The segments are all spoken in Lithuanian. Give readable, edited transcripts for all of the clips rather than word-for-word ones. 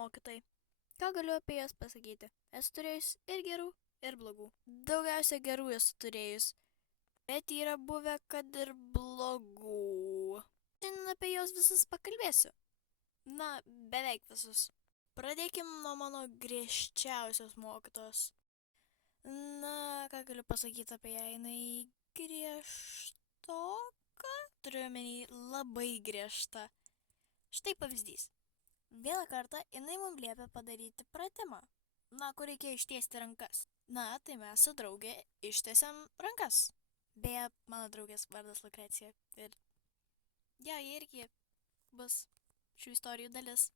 mokytojai. Ką galiu apie jas pasakyti? Esu turėjus ir gerų, ir blogų. Daugiausia gerų esu turėjus, bet yra buvę, kad ir blogų. Šiandien apie jos visus pakalbėsiu. Na, beveik visus. Pradėkim nuo mano griežčiausios mokytos. Na, ką galiu pasakyti apie ją, jinai griežtoka, turiu omeny labai griežta. Štai pavyzdys. Vieną kartą jinai mums liepė padaryti pratimą, kur reikia ištiesti rankas. Tai mes su draugė ištiesiam rankas. Beje, mano draugės vardas Lukrecija ir jie irgi bus šių istorijų dalis.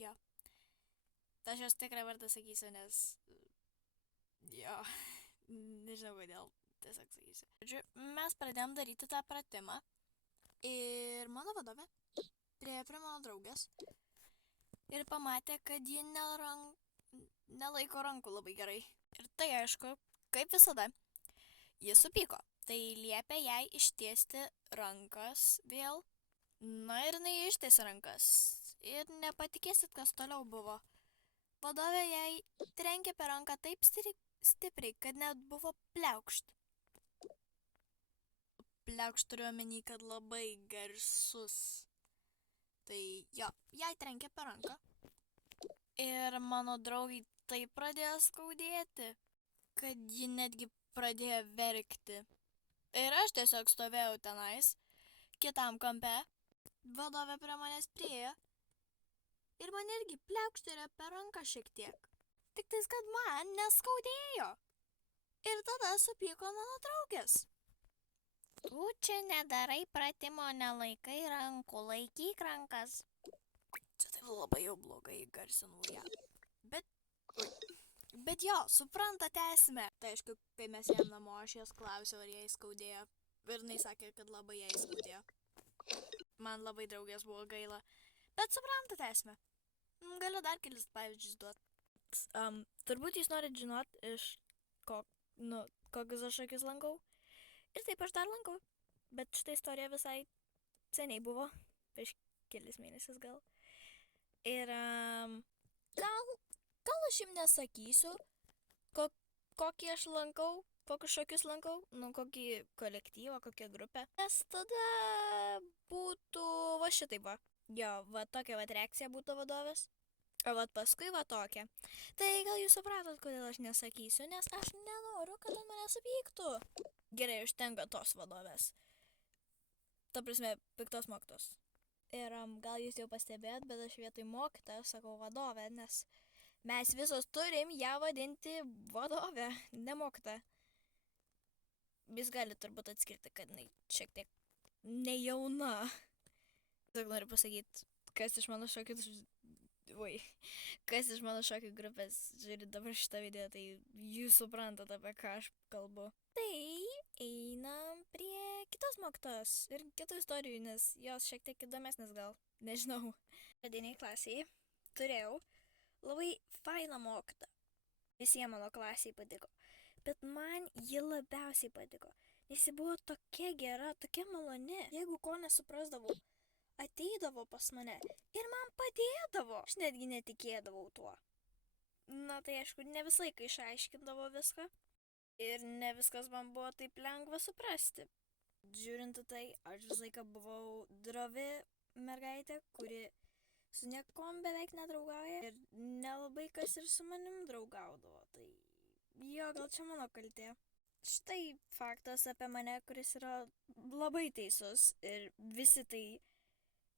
Jo. Aš jos tikrą vardą sakysiu, nes nežinau kodėl, tiesiog sakysiu. Žodžiu, mes pradėjom daryti tą pratimą ir mano vadovė priėjo prie mano draugės ir pamatė, kad ji nelaiko rankų labai gerai. Ir tai aišku, kaip visada, jis supyko. Tai liepė jai ištiesti rankas vėl. Ir jinai ištiesė rankas. Ir nepatikėsit, kas toliau buvo. Vadovė jai trenkė per ranką taip stipriai, kad net buvo pliaukšt. Pliaukšt turiu omeny, kad labai garsus. Tai jo, jai trenkė per ranką. Ir mano draugai tai pradėjo skaudėti, kad ji netgi pradėjo verkti. Ir aš tiesiog stovėjau tenais, kitam kampe. Vadovė prie manęs priėjo ir man irgi pliaukštelėjo per ranką šiek tiek. Tik tais, kad man neskaudėjo. Ir tada supyko mano draugės. Tu čia nedarai pratimo, nelaikai rankų, laikyk rankas. Čia taip labai jau blogai garsinau ją. Bet jo, suprantate esmę. Tai aišku, kai mes ėjom namo, aš jas klausiau, ar jai skaudėjo. Ir jinai sakė, kad labai jai skaudėjo. Man labai draugės buvo gaila. Bet suprantate esmę. Galiu dar kelis pavyzdžius duoti. Turbūt jūs norit žinot, iš kokius aš šokius lankau. Ir taip aš dar lankau. Bet šitą istoriją visai seniai buvo. Prieš kelis mėnesius gal. Ir gal aš jums nesakysiu, kokį aš lankau, kokius šokius lankau, kokį kolektyvą, kokią grupę. Nes tada būtų va šitaip va. Jo, va tokia va reakcija būtų vadovės. O va paskui va tokia. Tai gal jūs supratot, kodėl aš nesakysiu, nes aš nenoriu, kad ant mane supyktų. Gerai, užtenka tos vadovės. Ta prasme, piktos mokytos. Ir gal jūs jau pastebėjot, bet aš vietoj mokytojo sakau vadovę, nes mes visos turim ją vadinti vadovę, ne mokytoją. Jūs galite turbūt atskirti, kad jinai šiek tiek nejauna. Tiesiog noriu pasakyti, kas iš mano šokių grupės žiūri dabar šitą video, tai jūs suprantate, apie ką aš kalbu. Tai einam prie kitos mokytos ir kitų istorijų, nes jos šiek tiek įdomesnės gal, nežinau. Pradiniai klasiai turėjau labai fainą mokytą. Visiems mano klasiai patiko, bet man ji labiausiai patiko, nes ji buvo tokia gera, tokia maloni. Jeigu ko nesuprasdavau, ateidavo pas mane ir man padėdavo. Aš netgi netikėdavau tuo. Tai aišku, ne visą laiką išaiškindavo viską. Ir ne viskas man buvo taip lengva suprasti. Žiūrint tai, aš visą laiką buvau drovi mergaitė, kuri su niekom beveik nedraugauja. Ir nelabai kas ir su manim draugaudavo. Tai jo, gal čia mano kaltė. Štai faktas apie mane, kuris yra labai teisus. Ir visi tai,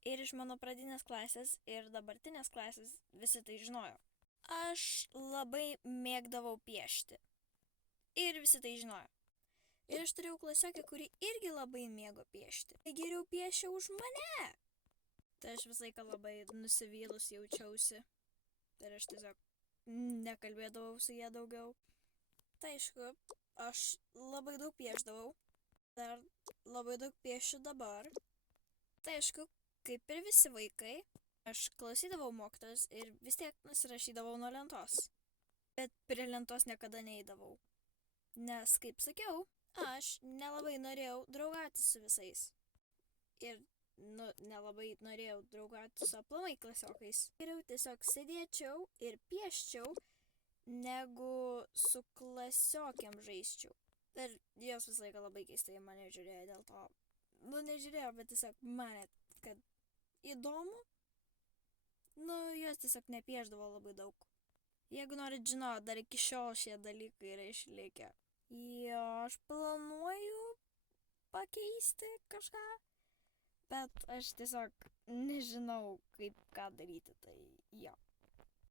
ir iš mano pradinės klasės, ir dabartinės klasės, visi tai žinojo. Aš labai mėgdavau piešti. Ir visi tai žinojo. Ir aš turėjau klasiokę, kuri irgi labai mėgo piešti. Tai geriau piešia už mane. Tai aš visą laiką labai nusivylus jaučiausi. Tai aš tiesiog nekalbėdavau su ją daugiau. Tai aišku, aš labai daug piešdavau. Dar labai daug piešiu dabar. Tai aišku, kaip ir visi vaikai, aš klausydavau mokytojos ir vis tiek nusirašydavau nuo lentos. Bet prie lentos niekada neidavau. Nes, kaip sakiau, aš nelabai norėjau draugauti su visais. Ir nelabai norėjau draugauti su aplamai klasiokais. Geriau tiesiog sėdėčiau ir pieščiau, negu su klasiokiam žaisčiau. Ir jos visą laiką labai keistai mane žiūrėjo dėl to. Nežiūrėjo, bet tiesiog mane, kad įdomu. Jos tiesiog nepieždavo labai daug. Jeigu norit žinoti, dar iki šiol šie dalykai yra išlikę. Jo, aš planuoju pakeisti kažką, bet aš tiesiog nežinau, kaip ką daryti, tai jo.